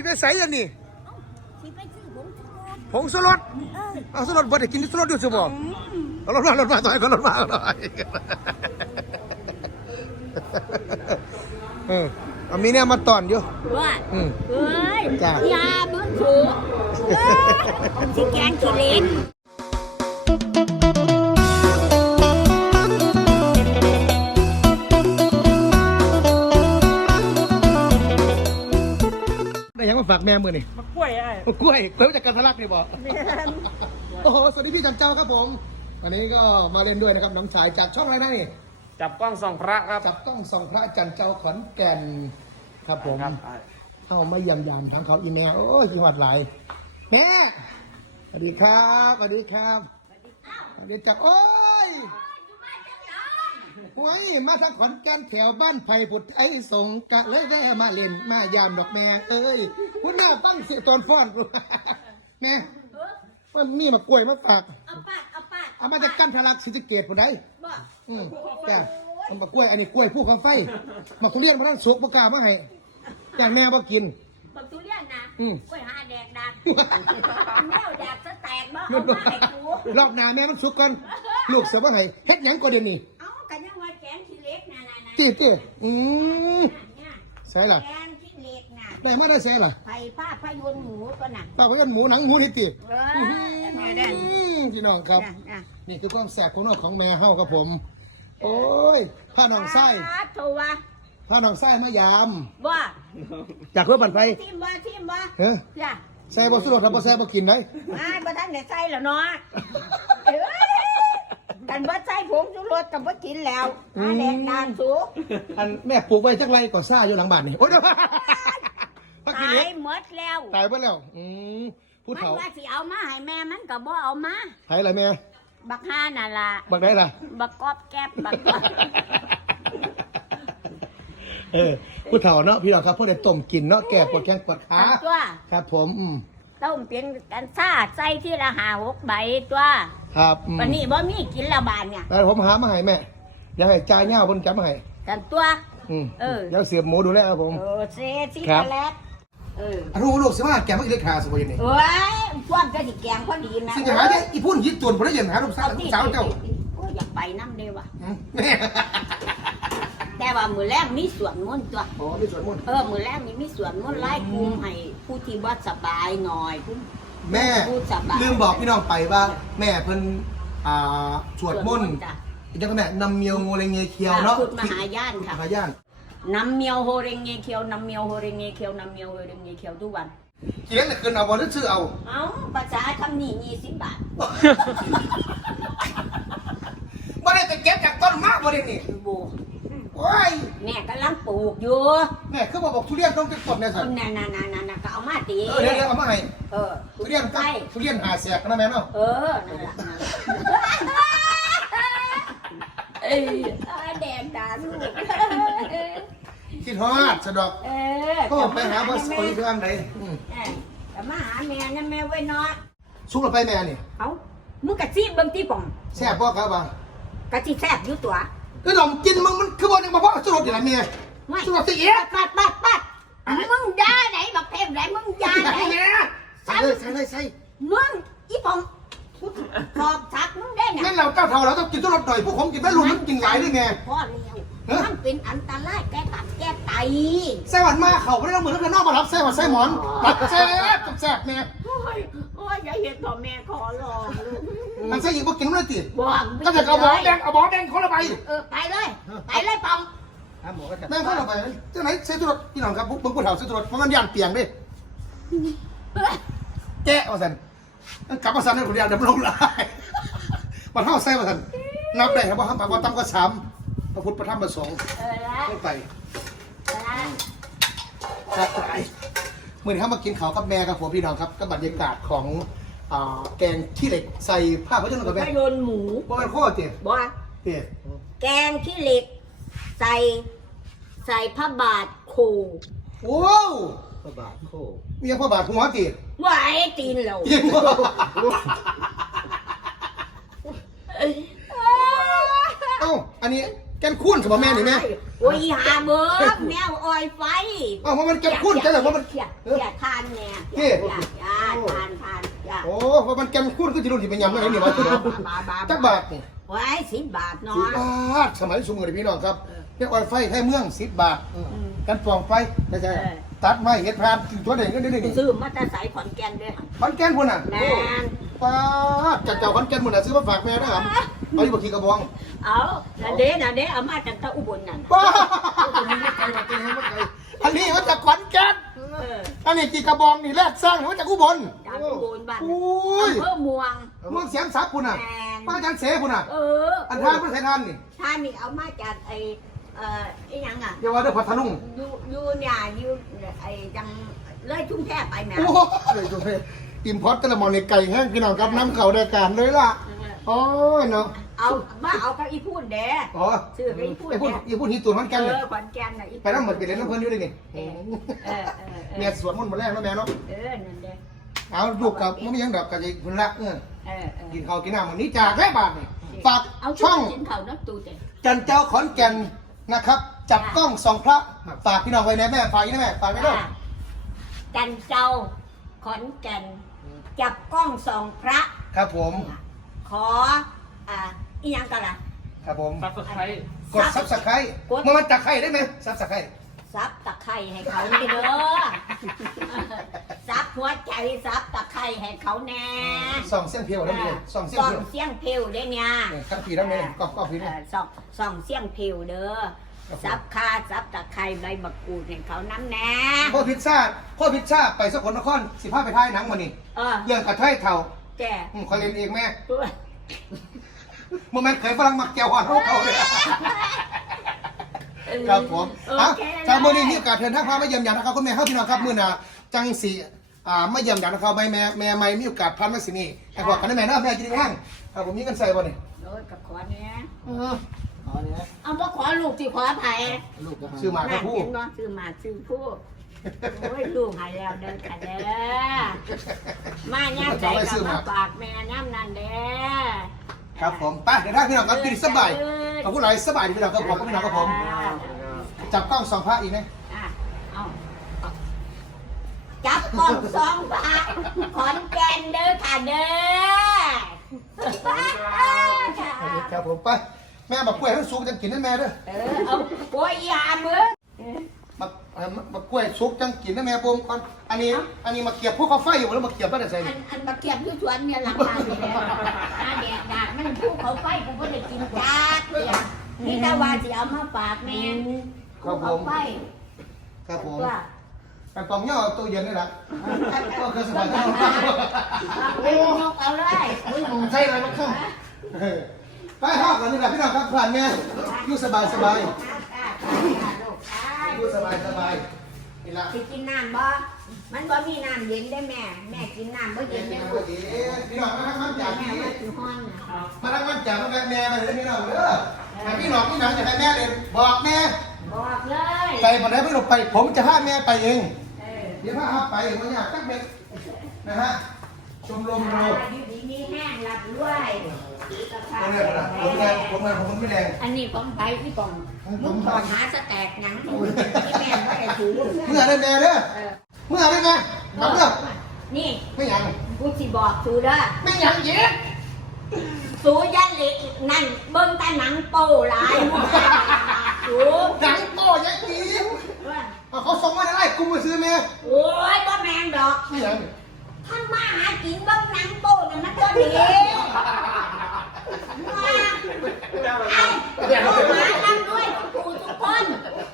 กินได้ใส่ยันนี่สิไปซื้อผงชูรสผงสลดเออเอาสลดบ่ได้กินสลดอยู่สิบ่เอารถมารถมาต่อยก็รถมาหน่อยเออเอามีเนี่ยมาตอนอยู่ว่าอืมเอ้ยจ้ะยาเบิ้งถูกเอ้ยสิแกงขี้เหล็ก ฝากแม่มือนี่มะกล้วยไอ้กล้วยกล้วยมาจากกันทะลักนี่บ่แม่นโอ้โหสวัสดีพี่จันเจ้าครับผม วันนี้ก็มาเล่นด้วยนะครับน้องชายจากช่องอะไรนะนี่จับกล้องส่องพระครับจับต้องส่องพระจันเจ้าขอนแก่นครับผมครับเข้ามาเยี่ยมยามทางเขาอีเมลโอ้ยจังหวัดไหลายแม่สวัสดีครับสวัสดีครับสวัสดีจ้าโอ้ย โอ้ยมาทางขอนแก่นแถวบ้านไผ่ผุดไอ้สงกะเลยแวะมาเล่นมายามดอกแม่เอ้ยคุณน่าฟังเสียงตอนฟ้อนแม่มันมีมากล้วยมาฝากเอาปากเอาปากเอามาจากกั้นทะลักศรีสะเกดผมได้บ่อืมจ้ะมันมากล้วยอันนี้กล้วยผู้เขาไฟมาคุเรียนมาทั้งสุกมากล้ามาให้แต่แม่บ่กิน บักทุเรียนนะอืม กล้วยหาแดกดักแนวแดกจะแตกบ่เอามาให้กูรอบหน้าแม่มันสุกก่อนลูกเสียบ่ให้เฮ็ดหยังก็เดี๋ยวนี้ ตี้ตี้อืมเนี่ยใช่ล่ะแกงขี้เหล็กน่ะได้มาได้ใช่ล่ะไผ่ผ้าพยนต์หมูตัวน่ะป้าไปกันหมูหนังหมูนี่ติเออเนี่ยเด้ออืมพี่น้องครับเนี่ยนี่คือความแสบของน้องของแม่เฮาครับผม โอ้ยพาน้องไส้อ่าโทรว่าพาน้องไส้มายามบ่จากเพื่อบันไฟทิมบ่ทิมบ่เฮ้ยจ้ะใส่บ่สุดถ้าบ่ใส่บ่กินได้มาบ่ทันได้ใส่แล้วเนาะเอ้ย กันบ่ใส่ผงชูรสก็บ่กินแล้วหาแดงดานสูอันแม่ปลูกไว้จักไรก็ซ่าอยู่หลังบ้านนี่โอ้ยเดี๋ยวพักกินตาเล็ยกหมดแล้ว ตายไปแล้วอืมผู้มันเฒ่าว่าสิเอามาให้แม่มันก็บ่เอามาหายอะไรแม่บักห่าน่ะล่ะบักได้ล่ะ บักกอบแก๊บบักกอบเออผู้เฒ่าเนาะพี่น้องครับพวกเด็ต้มกินเนาะแก่ปวดแข้งปวดขา ตัว ครับผมอืม ต้มเป็นกันซ่าใส่ที่ละหาหกใบตัวครับอืมวันนี้บ่มีกินละบาทเนี่ยแล้วผมหามาให้แม่เดี๋ยวให้จ่ายเงาบนจับมาให้กันตัว อืมเออ เดี๋ยวเสียบหมูดูแลครับผม เออเซซิครับตะแลกเอออันนู้นลูกสิมาแกมาอีเล็กขาสมัยนี้โอ้ยพวกก็สิแกงพอดีนะสิจะหาได้อีพุ่นยิดจวนบ่ได้ยินหาลูกสาวลูกสาวเจ้าโอ้ยอยากไปน้ำเดียวว่ะอืมแม่แต่ ว่ามือแรกมีส่วนมนต์ตัว อ๋อนี่สวนมนต์เออมือแรกมีมีส่วนมนต์ไล่กลุ่มให้ผู้ที่ว่าสบายหน่อยผู้แม่ พูดสบาย ลืมบอกพี่น้องไปว่า แม่เพิ่นอ่าสวดมนต์จ้ะอีกอย่างก็แม่นำเมียวโงเลงเงเคียวเนาะพุทธมหายานค่ะ มหายานน้ำเมียวโฮเรงเงเคียวน้ำเมียวโฮเรงเงเคียวน้ำเมียวโฮเรงเงเคียวทุกวัน เขียนน่ะเกินเอาบ่ได้ซื้อเอา เอ้าภาษาคำนี้ยี่สิบบาท บ่ได้ไปเก็บจากต้นมากบ่ได้นี่โบ โอ้ยแม่กำลังปลูกอยู่แม่คือบ่บอกทุเรียนต้องเป็นต้นแน่สันน่ะน่ะน่ะน่ะน่ะก็เอามาตีเออเดี๋ยวเดี๋ยวเอามาให้เออทุเรียนกับใช่ทุเรียนหาแสกนะแม่เนาะเออนั่นแหละนั่นแหละเอ้ยอาแดงตาลูกคิดฮอดสะดอกเออก็ไปหาบ่สวยคืออันใดอืมเออแต่มาหาแม่นะแม่ไว้เนาะสุกแล้วไปแม่นี่เอามึงกะซีบเบิ่งที่ป่องแซ่บบ่ครับบ่า กะสิแซ่บอยู่ตัว คือลองกินมึงมันคือบ่ได้มาเพราะสุรสนี่ล่ะแม่ไม่สุรสสิเอ๊ะปัดปัดปัดมึงด่าไหนบักเทพไหนมึงด่าไหนแม่ใส่เลยใส่เลยใส่มึงอีป่องขอบชักมึงได้ไงงั้นเราเจ้าเฒ่าเราต้องกินสุรสหน่อยพวกผมกินไม่รู้มันกินหลายด้วยแม่พ่อเลี้ยวมันเป็นอันตรายแก่ตับแก่ไตใส่หวานมาเขาไม่ได้เอามือแล้วก็นอกมารับใส่หวานใส่หมอนรับแซ่บแซ่บแม่โอ้ ยโอ้ยอย่าเห็นพ่อแม่ขอร้องลูกมันใส่อีกบ่กินมันเลยติบอกก็จะเอาหมอแดงเอาหมอแดงคนละใบเออไปเลย ไปเลยปองแม่งคนละใบเจ้าไหนใส่สุรสพี่น้องครับบุ้งผู้เฒ่าใส่สุรสเพราะมันย่านเปียงดิแกะว่าสันกลับมาสันให้ผมอยากเดี๋ยวมันลงลายมันเท่าใส่ว่าสันนับได้ครับว่าทำว่าตั้มก็สามพระพุทธพระธรรมพระสงฆ์เออละต้องไปเออละครับไป เมื่อนี้เขามากินข้าวกับแม่ครับผมพี่น้องครับกับบรรยากาศของอ่าแกงขี้เหล็กใส่ผ้าพระเจ้ากับแม่ไปโดนหมูว่ามันโคตรเจ็บบอกเจ็บแกงขี้เหล็ก ใส่ ใส่ผ้าบาทโคว้าวพระบาทโคมีพระบาทหัวติไว้ตีนเราเจ็บเอ้าอันนี้แกนคุ้นสมแม่นี่แม่ โอ้ยหาเบิร์แมวออยไฟเอ้าว่ามันแกนคุ้นจังเลยว่ามันเขียดเขียดทาพี่จ้าจ้าทานทานจ้าโอ้ว่ามันแกมคูดก็จะรุ่นที่เป็นยำอะไรนี่วะจักบาทนี่ไว้สิบบาทเนาสิบะบาทสมัยสมัยพี่น้องครับเนี่ยออยไฟไทยเมืองสิบบาทกันปองไฟไม่ใช่ตัดไม้เห็ดพรานกินตัวเด่นก็ได้นี่ซื้อมาแต่ใส่ขอนแก่นด้วยขอนแก่นพุ่นน่ะแม่นป้าดจัดเจ้าขอนแก่นพุ่นน่ะซื้อมาฝากแม่นะครับเอาอยู่บ่ขี่กระบอง เอานั่นเด้นั่นเด้เอามาจากตะอุบลนั่นป้าดอันนี้มาจากขอนแก่นเอออันนี้ขี่กระบองนี่แรกสร้างมาจากอุบลจากอุบลบ้านอุ้ยอำเภอม่วงเมืองเสียงสับพุ่นน่ะแม่นป้าจันเสพุ่นน่ะ เอออันทานเพิ่นใส่ทานนี่ท่านนี่เอามาจากไอ้เอ่อไอ้หยังอะอย่าว่าเด้อพัทลุงอยู่อยู่เนี่ยอยู่ไอ้จังเลยทุ่งแท้ไปแหม่โอ้โหเลยจุ๊บอิมพอร์ตกระมองในไก่แห้งพี่น้องครับน้ำเข่าได้การเลยล่ะ โอ้ยเนาะเอามาเอากับอีพูนเด้อ๋อซื้อกับอีพูนไอ้พูดเด้ไอ้พูดที่ตัวมันเอกันเลยอขอนแก่นน่ะอีไปนั่งหมดไปเล่นน้ำเพลินอยู่ดินี่เออเออเออเอเมียอสวนมนต์มาแรกแล้วแม่เนาะเออนั่นเด้เอาลูกกับมันไม่ยังดอกกับไอ้คุณละเออเออเออกินข้าวกินน้ำวันนี้จากแค่บาทนี่ฝากเอาช่องกินข้าวนักตูเด้จันเจ้าขอนแก่นนะครับ จับกล้องสองพระฝากพี่น้องไว้นะแม่ฝากอีกนะแม่ฝากไว้ด้วย จันเจ้าขอนแก่นจับกล้องส่องพระ ครับผม ขออ่าอีหยังกันล่ะ ครับผม ซับสไครต์กดซับสไครต์กดมันมันตะไคร้ได้ไหมซับสไครต์ซับตะไคร้ให้เขานี่เด้อซับหัวใจซับตะไคร้ให้เขาแน่ส่องเสียงเพียวแล้วนี่ส่องเสียงส่องเพียวเสียงเพลวได้เนี่ยเนี่ยข้างผีแล้วเนี่ยก็ก็ผีเอเนี่ยอส่องส่องเสียงเพลวเด้อครับผมซับคาซับตะไคร้ใบมะกรูดให้เขาน้ำแน่พ่อพิซซ่าพ่อพิซซ่าไปสกลนครสิพาไปถ่ายหนังมานี่เออเรื่องกระเทยเท่า แกอืมคอยเรียนเองแม่ตัวโมเมนต์เคยฝรั่งมักแก้วหอนของเขาเลยครับผมโออะเคจากมื่อนี้มีโอกาสเดินทางพามาเยี่ยมยามนะครับคุณแม่เข้าพี่น้องครับมื่อน่ะจังสีอ่ามาเยี่ยมยามนะครับไม่แม่แม่ไม่มีโอกาสพันมาสินี่แต่บอกกันได้แม่เนาะแม่กินได้ห้างครับผมมีกันใส่บ่นี่โอ้ยกับขอเนี้ยอ๋อเนี่ยเอาบ่ขอลูกที่ขอไผ่ลูกซื้อมาก็พูดเห็นบ่ซื้อมาซื้อผู้ โอ้ยลูกหายแล้วเด้อค่ะเด้อมาย่ำใจกับมาปากแม่ย่ำนั่นเด้อครับผมไปเดี๋ยวถ้าพี่น้องครับกินสบายขอบคุณหลายสบายดีพี่น้องครับผมพี่น้องครับผม จับกล้องสองพระอีกไหมอะเอาเอาจับกล้องสองพระขอนแก่นเด้อค่ะเด้อครับผมไปแม่บอกกล้วยให้สุกจังกินนะแม่เด้อเออเอาโอ้ยยามือมาเอ่อมากล้วยสุกจังกินนะแม่ผมก่อนอันนี้ อันนี้มาเกียบพวกเขาไฟอยู่แล้วมาเกียบก็ได้ใส่อันอันมาเก็บอยู่สวนเนี่ยหลังบ้านนี่แหละอาแดดดาดมันผู้เขาไฟกูไม่ได้กินจักเลยอะนี่ตาว่าสิเอามาฝากแม่ครับผเขามไฟครับผมว่าไปปองย่อตู้เย็นนี่แหละก็คือสบายเอาไปยกเอาเลยไม่มองใช่อะไรบ้างครับไปห้องกันนี่แหละพี่น้องครับผ่านแม่อยู่สบายสบาย อ ยู่สบายสบายนี่ละสิกินน้ำบ่ มันบ่มีน้ำเย็นได้แม่ แม่กินน้ำบ่เย็นได้ลูกพี่น้องมาทำมันจากแม่นี้มาถึงห้องน่ะมาทำมันจากแม่มาเลยพี่น้องเด้อแต่พี่น้องพี่น้องจะให้แม่เลยบอกแม่ บอกเลยไปวันไหนไม่หลบไป ผมจะให้แม่ไปเองเออเดี๋ยวถ้าหาไปมันอยากจักเบ็ดนะฮะ ชมรมเราอยู่ดีมีแห้งหลับด้วย ผมเนี่ยผมเนี่ยผมเนี่ยผมไม่แรงอันนี้ของไปที่กล่องมึงขอหาสแต็กหนังที่แม่ไม่ได้ถือเมื่อได้แม่เด้อเออเมื่อได้แม่มาเด้อนี่ไม่ยังกูสิบอกสูเด้อไม่ยังเย็ดสูยันเล็กนั่นเบิ่งแต่หนังโป้หลายมึงสูหนังโป้ยังอีกเขาส่งมาได้กูมาซื้อแม่โอ้ยบ่แมงดอกไม่ยังท่านมาหากินเบิ่งหนังโป้นั่นมันก็ดีมาไอ้โป้หากันด้วยทุกผู้ทุกคน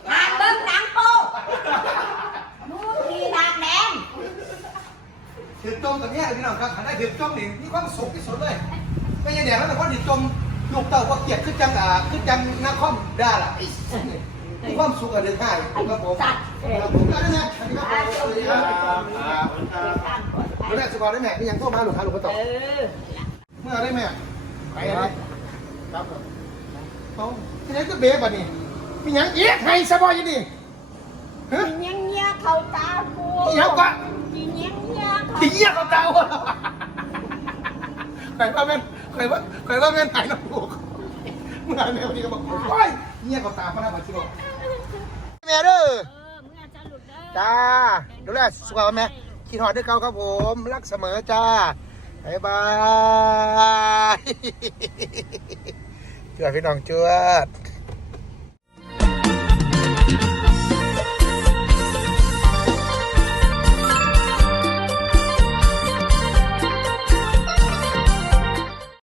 หาเบิ่งหนังโป้มูทีดากแดง ถือจมกับเนี่ยพี่น้องครับได้ถือจมนี่มีความสุขที่สุดเลย ไม่ใช่เดี๋ยวแล้วแต่คนถือจมลูกเต่าก็เกลียดขึ้นจังอ่าขึ้นจังนักคอมได้ล่ะมีความสุขอะเดือดให้ครับผมครับผมได้ไหมสวัสดีครับสวัสดีครับไม่ได้สกอร์ได้แม่พี่ยังโทรมาหรือครับหรือเปเอล่าอเมื่อได้แม่ไปเลยครับเขาที่ไหนก็เบ๊บัดนี่มีหยังเอ๊ะไห้สบายอยู่นี่ฮะกินยังเงี้ยเขาตากูเดี๋ยวก่อนกินยังเงี้ยเขาตีเยี่ยเขาเตาใครว่าแม่น ใครว่าใครว่าแม่นหายน้ำลูกเมื่อแม่วันนี้ก็บอกโอ้ยเยี่ยเขาตาพนักงานที่บอกแม่เด้อเออเมื่อจะหลุดเด้อจ้าดูแลสุขภาพแม่คิดฮอดด้วยเขาครับผม รักเสมอจ้าบ๊ายบายเจอพี่น้องจวด